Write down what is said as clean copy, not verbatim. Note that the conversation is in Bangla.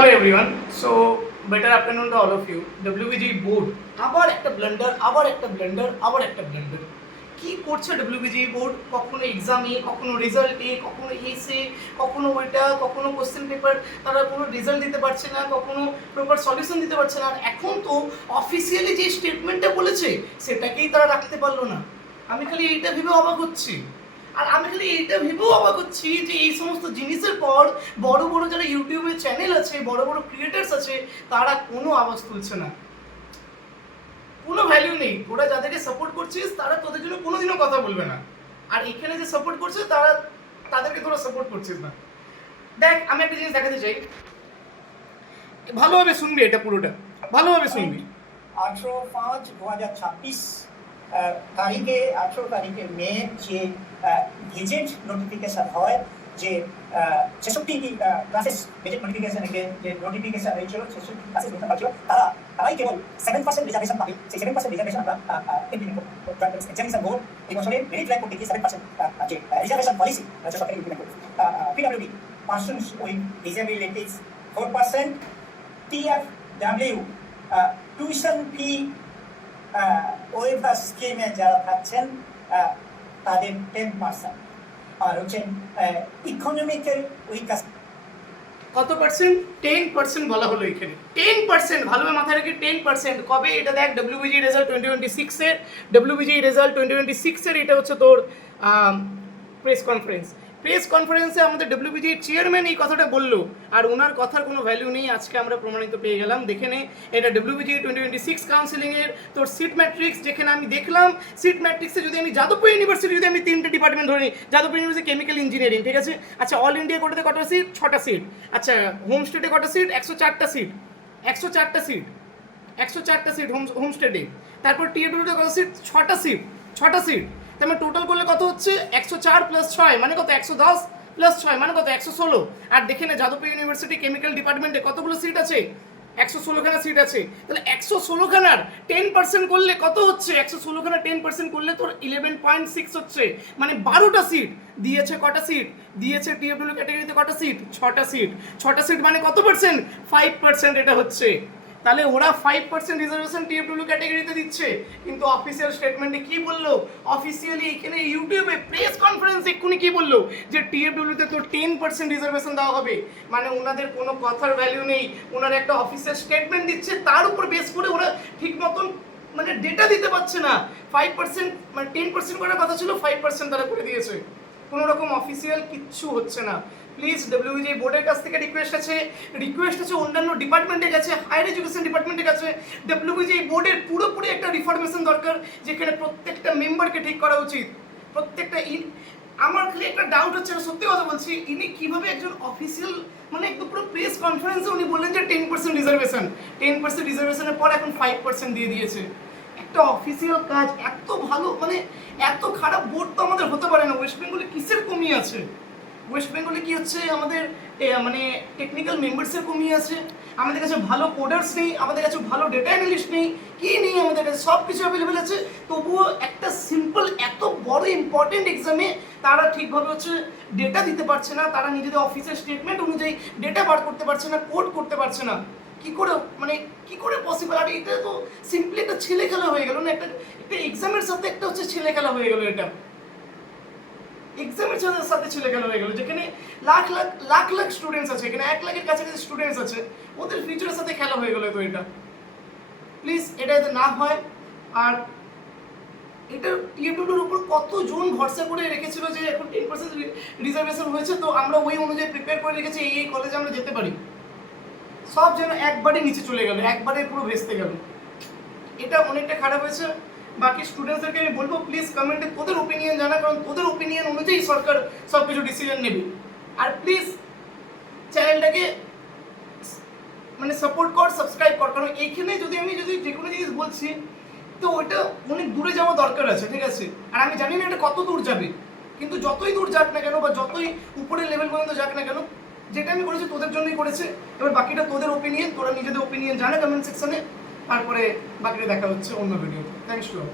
Hello everyone. So better afternoon to all of you. WBG board আবার একটা ব্লান্ডার কি করছে WBG বোর্ড? কখনো এক্সামে, কখনো রেজাল্টে, কখনো এসে, কখনো ওইটা, কখনো কোশ্চেন পেপার তারা কোনো রেজাল্ট দিতে পারছে না, কখনো প্রপার সলিউশন দিতে পারছে না। আর এখন তো অফিসিয়ালি যে স্টেটমেন্টটা বলেছে সেটাকেই তারা রাখতে পারলো না। আমি খালি এইটা ভেবে অবাক হচ্ছি। আর আমি খালি এইটা ভেবেও অবাক হচ্ছি যে এই সমস্ত জিনিসের পর বড় বড় যারা ইউটিউবে চ্যানেল আছে, বড় বড় ক্রিয়েটার্স আছে, তারা কোনো আওয়াজ তুলছে না। কোনো ভ্যালিউ নেই। ওরা যাদেরকে সাপোর্ট করছিস তারা তোদের জন্য কোনোদিনও কথা বলবে না। আর এখানে যে সাপোর্ট করছে তাদেরকে তোরা সাপোর্ট করছিস না। দেখ, আমি একটা জিনিস দেখাতে চাই, ভালোভাবে শুনবি, এটা পুরোটা ভালোভাবে শুনবি। 18/5/2026 তারিখে 18 তারিখে মে যে গেজেট নোটিফিকেশন হয়, যে 66টি ক্লাসেস গেজেট নোটিফিকেশন যে নোটিফিকেশন হয়েছিল, 66টি ক্লাসেস নোটিফিকেশন ছিল, তারাই কেবল 7% রিজার্ভেশন পাবে। সেই 7% রিজার্ভেশন আমরা এক্সামিনেশন বোর্ড এই বছরে ভেরিফাই করতে গিয়ে 7% যে রিজার্ভেশন পলিসি রাজ্য সরকার ইমপ্লিমেন্ট করছে। PWD persons with disabilities 4%, TFW tuition fee waiver স্কিমে যারা থাকছেন তাদের 10%, আর হচ্ছেন ইকোনমিক্যাল উইকার কত পার্সেন্ট? 10% বলা হলো এখানে। 10%, ভালোভাবে মাথায় রেখে 10%। কবে এটা? দেখ, WBG রেজাল্ট 2026 এর, WBG রেজাল্ট 2026 এর এটা হচ্ছে তোর প্রেস কনফারেন্সে আমাদের WBG চেয়ারম্যান এই কথাটা বললো, আর ওনার কথার কোনো ভ্যালু নেই। আজকে আমরা প্রমাণিত পেয়ে গেলাম। দেখে নে, এটা WBG 2026 কাউন্সিলিংয়ের তোর সিট ম্যাট্রিক্স, যেখানে আমি দেখলাম সিট ম্যাট্রিক্সে যদি আমি যাদবপুর ইউনিভার্সিটি যদি আমি 3টে ডিপার্টমেন্ট ধরে নিই, যাদবপুর ইউনিভার্সিটি কেমিক্যাল ইঞ্জিনিয়ারিং, ঠিক আছে? আচ্ছা, অল ইন্ডিয়া কোটাতে কটা সিট? 6টা সিট। আচ্ছা, হোম স্টেটে কটা সিট? 104টা সিট। 104টা সিট, 104টা সিট হোম স্টেটে। তারপর টিএডব্লিউতে কত সিট? 6টা সিট। তার মানে টোটাল করলে কত হচ্ছে? 104 + 6 মানে কত? 110 + 6 মানে কত? 116। আর দেখে না, যাদবপুর ইউনিভার্সিটি কেমিক্যাল ডিপার্টমেন্টে কতগুলো সিট আছে? 116খানা সিট আছে। তাহলে 116খানার 10% করলে কত হচ্ছে? 116খানার 10% করলে তোর 11.6 হচ্ছে, মানে 12টা সিট দিয়েছে। কটা সিট দিয়েছে? টিএডব্লিউ ক্যাটাগরিতে কটা সিট? 6টা সিট। 6টা সিট মানে কত পার্সেন্ট? 5% এটা হচ্ছে। তাহলে ওরা 5% রিজার্ভেশন টিএফডব্লিউ ক্যাটাগরিতে দিচ্ছে, কিন্তু অফিসিয়াল স্টেটমেন্টে কি বললো? অফিসিয়ালি এখানে ইউটিউবে প্রেস কনফারেন্স এক্ষুনি কি বললো? যে টিএফডব্লিউতে তো 10% রিজার্ভেশন দেওয়া হবে। মানে ওনাদের কোনো কথার ভ্যালু নেই। ওনারা একটা অফিসিয়াল স্টেটমেন্ট দিচ্ছে, তার উপর বেস করে ওরা ঠিক মতন মানে ডেটা দিতে পারছে না। 5% মানে 10% করার কথা ছিল, 5% তারা করে দিয়েছে। কোনো রকম অফিসিয়াল কিচ্ছু হচ্ছে না। প্লিজ WBG বোর্ডের কাছ থেকে রিকোয়েস্ট আছে অন্যান্য ডিপার্টমেন্টের কাছে, হায়ার এডুকেশন ডিপার্টমেন্টের কাছে। WBG বোর্ডের পুরোপুরি একটা রিফরমেশন দরকার, যেখানে প্রত্যেকটা মেম্বারকে ঠিক করা উচিত। প্রত্যেকটা আমার খালি একটা ডাউট হচ্ছে, সত্যি কথা বলছি, ইনি কিভাবে একজন অফিসিয়াল মানে একদম পুরো প্রেস কনফারেন্সে উনি বললেন যে 10% রিজার্ভেশন, 10% রিজার্ভেশনের পর এখন 5% দিয়ে দিয়েছে। একটা অফিসিয়াল কাজ এত ভালো, মানে এত খারাপ বোর্ড তো আমাদের হতে পারে না। ওয়েস্ট বেঙ্গলে কিসের কমি আছে? ওয়েস্ট বেঙ্গলে কি হচ্ছে? আমাদের মানে টেকনিক্যাল মেম্বার্সের কমি আছে, আমাদের কাছে ভালো কোডার্স নেই, আমাদের কাছে ভালো ডেটা অ্যানালিস্ট নেই, কি নেই, আমাদের কাছে সব কিছু অ্যাভেলেবেল আছে। তবুও একটা সিম্পল এত বড় ইম্পর্টেন্ট এক্সামে তারা ঠিকভাবে হচ্ছে ডেটা দিতে পারছে না। তারা নিজেদের অফিসের স্টেটমেন্ট অনুযায়ী ডেটা বার করতে পারছে না, কোড করতে পারছে না। কি করে মানে কি করে পসিবল? আর এটা তো সিম্পলি একটা ছেলে খেলা হয়ে গেল না? একটা এক্সামের সাথে একটা হচ্ছে ছেলে খেলা হয়ে গেল। এটা এক্সামের সাথে ছেলে খেলা হয়ে গেল, যেখানে লাখ লাখ স্টুডেন্টস আছে, এখানে 1 লাখের কাছাকাছি স্টুডেন্টস আছে, ওদের ফিউচারের সাথে খেলা হয়ে গেল। তো এটা প্লিজ এটা যাতে না হয়। আর এটা টিএফডব্লিউর উপর কতজন ভরসা করে রেখেছিল যে এখন 10% রিজার্ভেশন হয়েছে, তো আমরা ওই অনুযায়ী প্রিপেয়ার করে রেখেছি, এই কলেজে আমরা যেতে পারি। সব যেন একবারে নিচে চলে গেল, একবারে পুরো ভেস্তে গেল। এটা অনেকটা খারাপ হয়েছে। বাকি স্টুডেন্টসদেরকে আমি বলবো, প্লিজ কমেন্টে তোদের ওপিনিয়ন জানা, কারণ তোদের ওপিনিয়ন অনুযায়ী সরকার সব কিছু ডিসিশন নেবে। আর প্লিজ চ্যানেলটাকে মানে সাপোর্ট কর, সাবস্ক্রাইব কর, কারণ এইখানে যদি যে কোনো জিনিস বলছি তো ওইটা অনেক দূরে যাওয়া দরকার আছে, ঠিক আছে? আর আমি জানি না এটা কত দূর যাবে, কিন্তু যতই দূর যাক না কেন বা যতই উপরের লেভেল পর্যন্ত যাক না কেন, যেটা আমি করেছি তোদের জন্যই করেছে। এবার বাকিটা তোদের ওপিনিয়ন, তোরা নিজেদের ওপিনিয়ন জানা কমেন্ট সেকশনে। তারপরে বাকিটা দেখা হচ্ছে অন্য ভিডিও। Thanks to all.